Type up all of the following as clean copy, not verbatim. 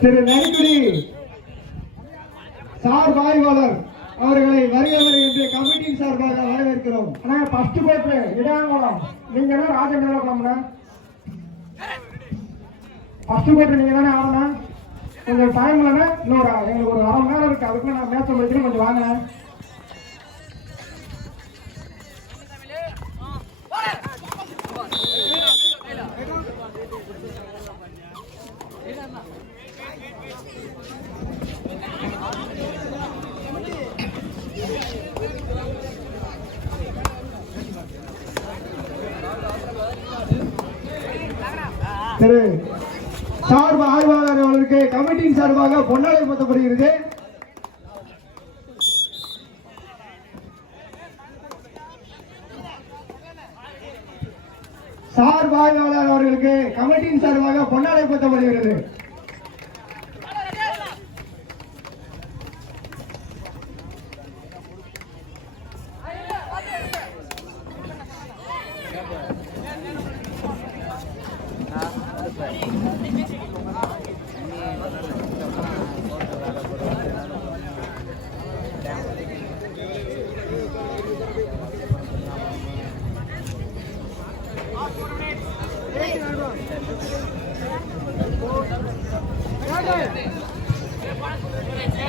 திரு Narikudi sir ஆய்வாளர் அவர்களை வருகிறவர் என்று கமிட்டியின் சார்பாக வரவேற்கிறோம். ஃபர்ஸ்ட் கோட்டு இடாங்குளம் நீங்க தான் ராஜநேரம்னா ஃபர்ஸ்ட் கோட்டு நீங்க தானே ஆகணும். கொஞ்சம் டைம் இல்லைன்னா இன்னொரு எங்களுக்கு ஒரு அரை மணி நேரம் இருக்கு, அதுக்குள்ள நான் மேட்ச் முடிக்கிறேன், கொஞ்சம் வாங்கினேன். திரு சார்பு ஆய்வாளர் அவர்களுக்கு கமிட்டியின் சார்பாக பொன்னாடை போர்த்தப்படுகிறது. சார்பு ஆய்வாளர் அவர்களுக்கு கமிட்டியின் சார்பாக பொன்னாடை போர்த்தப்படுகிறது.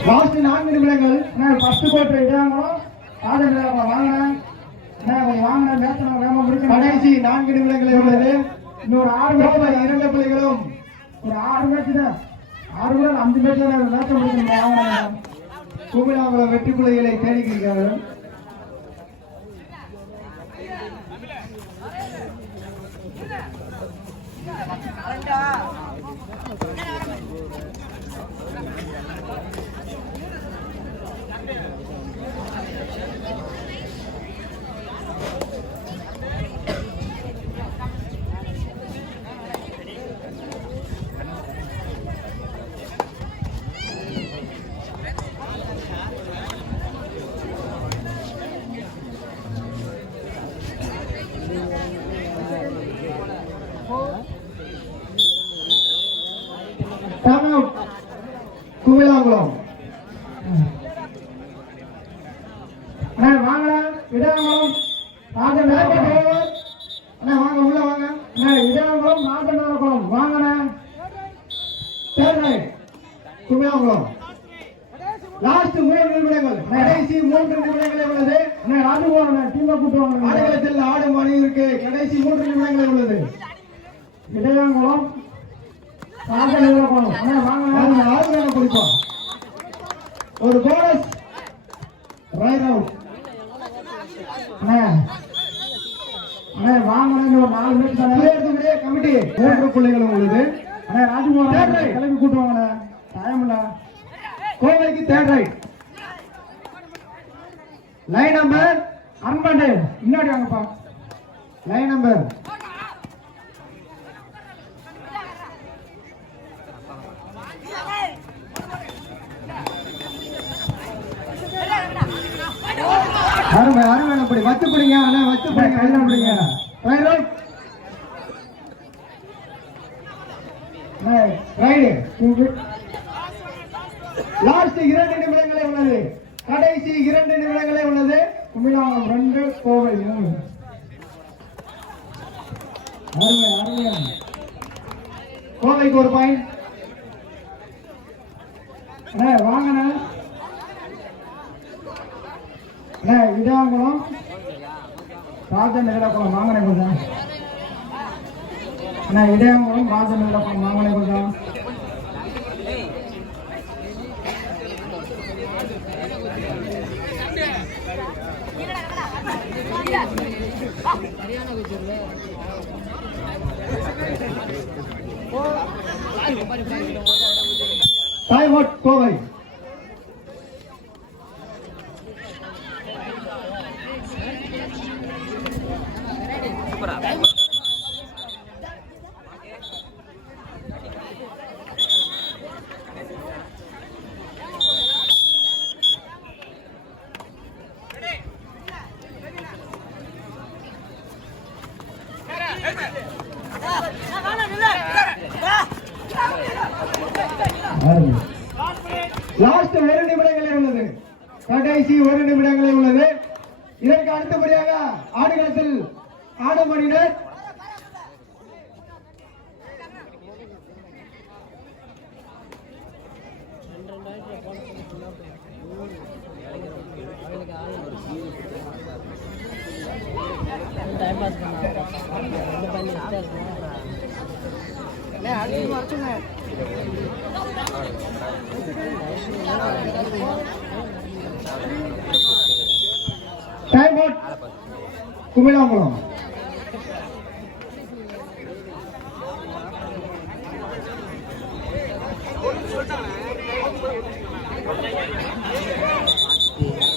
லாஸ்ட் 4 நிமிடங்கள். ஃபர்ஸ்ட் கோட்டு இடாங்குளம் ராஜநேரம் வாங்கினேன், வாங்கினேன் மேட்ச் வேகமா முடிக்க. கடைசி 4 நிமிடங்கள் உள்ளது. இன்னொரு 6 மேட்ச் 2 புள்ளிகளும் ஒரு 6 மேட்ச் தான், 6 கூட 5 மேட்ச் மேட்ச் முடிக்கணும். குமிழாங்குளம் வெற்றி புள்ளிகளை தேடிக்கிறார்கள். குமிழாங்குளம் வாங்க இடாங்குளம் ராஜநேரம் வாங்க உள்ள வாங்க. இடாங்குளம் ராஜநேரம் வாங்கின குமிழாங்குளம் லாஸ்ட் 3 நிமிடங்கள். கடைசி 3 நிமிடங்களே உள்ளது. ராஜகுமார் டீமை கூட்டுவாங்க. ஆடுகளத்தில் ஆடும் அணி இருக்கு. கடைசி 3 நிமிடங்களே உள்ளது. இடையாங்குளம் ராஜநேரம் வாங்க குடிப்போம். ஒரு போனஸ் ரைட் அவுட். வாங்கின ஒரு 4 மினிட் கமிட்டி 3 புள்ளிகளும் உள்ளது. ராஜகுமார் கிளம்பி கூட்டுவாங்க, டைம் இல்ல. கோவைக்கு 3rd ரைட். லைன் நம்பர் அன்பண்டு முன்னாடி வாங்கப்பா. லைன் நம்பர் அருமை அருமை. அப்படி வச்சு பிடிங்க அண்ணா, வச்சு பிடிங்க, கையில பிடிங்க. Right right right. லாஸ்ட் 2 நிமிடங்களே உள்ளது. கடைசி 2 நிமிடங்களே உள்ளது. குமிழாங்குளம் 2 கோவை 3. அருமை அருமை. கோவைக்கு ஒரு பாயிண்ட். வாங்கின இடாங்குளம் ராஜநேரம் வாங்கின கொஞ்சம். இடையாங்குளம் ராஜநேரம் வாங்கின கொஞ்சம். Time out Kovai. லாஸ்ட் 1 நிமிடங்களே உள்ளது. கடைசி 1 நிமிடங்களே உள்ளது. இதற்கு அடுத்தபடியாக ஆடுகளத்தில் ஆடும் அணியினர் time pass time out Kumizhankulam.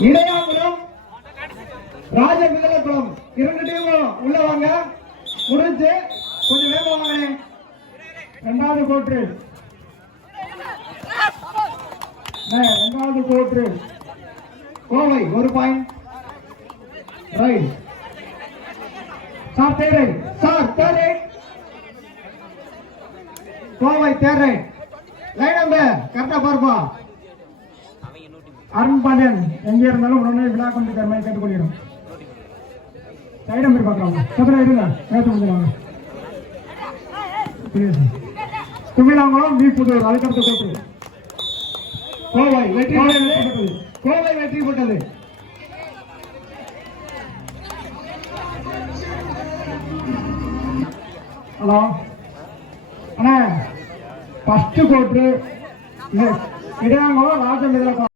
இடையாங்குளம் ராஜமிதலகுளம் 2 டீமும் உள்ள வாங்க. முடிஞ்சு கொஞ்சம் வேகமா வாங்க. இரண்டாவது கோட்ரு Kovai 1 point. Right sir there right. Sir there right. Kovai there right. Line number கரெக்டா பார்ப்பா. அருண் பாண்டியன் எங்கே இருந்தாலும் உடனே விழா கமிட்டி தருமாய் கேட்டுக்கொள்கிறோம். சைடு நம்பர் பார்க்கலாம். சதுரம் இருங்க பேச முடியலாங்க. குமிழாங்குளம் வி புதூர் அதுக்கடுத்த கோட்ரு. கோவை வெற்றி பெற்றது. கோவை வெற்றி பெற்றது. ஹலோ அண்ணா ஃபர்ஸ்ட் கோட்ரு இடையாங்குளம் ராஜமிதலகுளம்.